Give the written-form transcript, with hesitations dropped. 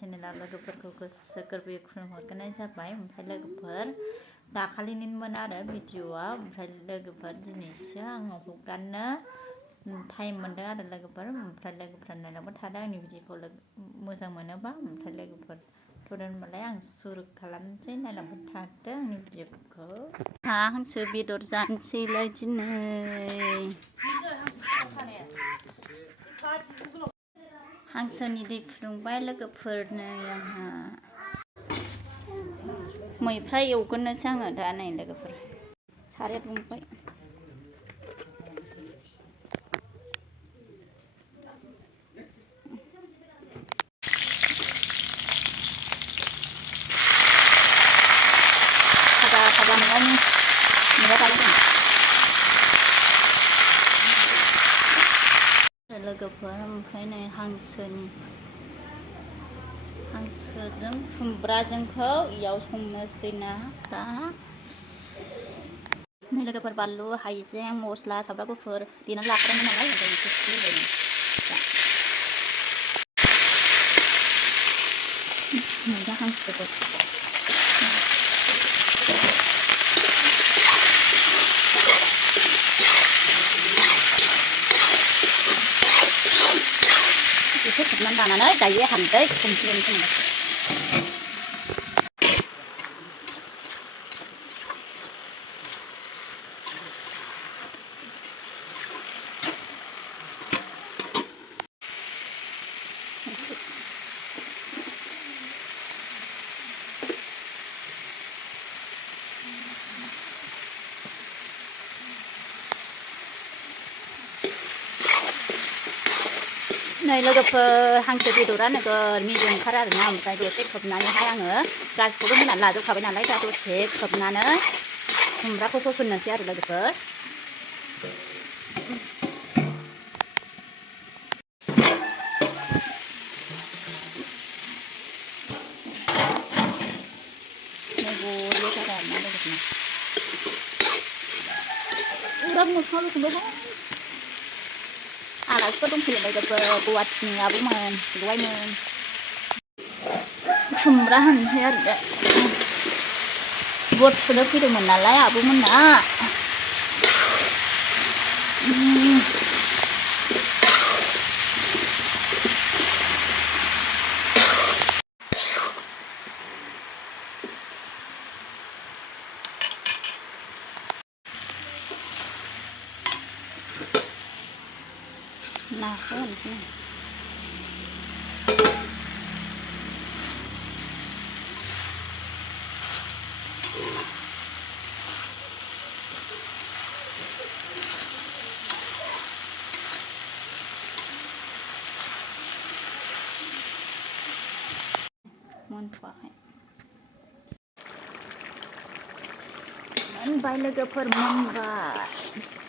चेनेलाव लोगोफोरखौ गोसो गोरबोयै खुलुमहरग्रोनाय जाबाय। ओमफ्राय लोगोफोर दाखालिनिमोन आरो भिडिअ'आ, ओमफ्राय लोगोफोर दिनैसो आङो हगारनो टाइम मोनदों आरो लोगोफोर। ओमफ्राय लोगोफोरा नायलांबाय थादो आंनि भिडिअ'खौ मोजां मोनोबा। ओमफ्राय लोगोफोर थ'दो होनबालाय आं सुरु खालामनोसै, नायलांबाय थादो आंनि भिडिअ'खौ। हांसो बेदर जानोसैलाय दिनै। हांसोनि दै फुदुंबाय लोगोफोर, नै आंहा मैफ्राय एवगोरनोसै आङो दा। नै लोगोफोर साराया दुंबाय। भाजा न'आवनो लोगोफोर। ओमफ्राय नै हांसोजों खुमब्राजोंखौ इयाव संनोसै ना दा। नै लोगोफोर बानलु, हाइजें, मस्ला, सामब्राम गुफुर देनानै लाखादोंमोन नालाय, ओमफ्राय एसे होबाय दा हांसोखौ। एसे खोबनानै लानानै दायो हालदै संख्रि नै लोगोफोर हांसो बेदरा नोगोर मेजेम ओंखारो आरोना। ओमफ्राय दसे खोबनानैहाय आङो गासिखौबो होनानै लाजोबखाबाय नालाय, दा दसे खोबनानै खुमब्राखौ होसननोसै आरो लोगोफोर। आलासिफोर दंफैयो लोगोफोर, गुवाहाटिनि आब'मोन बेवाइमोन। खुमब्रा होनोसै आरो दा। बट फुनो फैदोंमोन नालाय आब'मोना। नाखौ होनोसै मोनथ'वाखै। मोनबाय लोगोफोर, मोनबाय।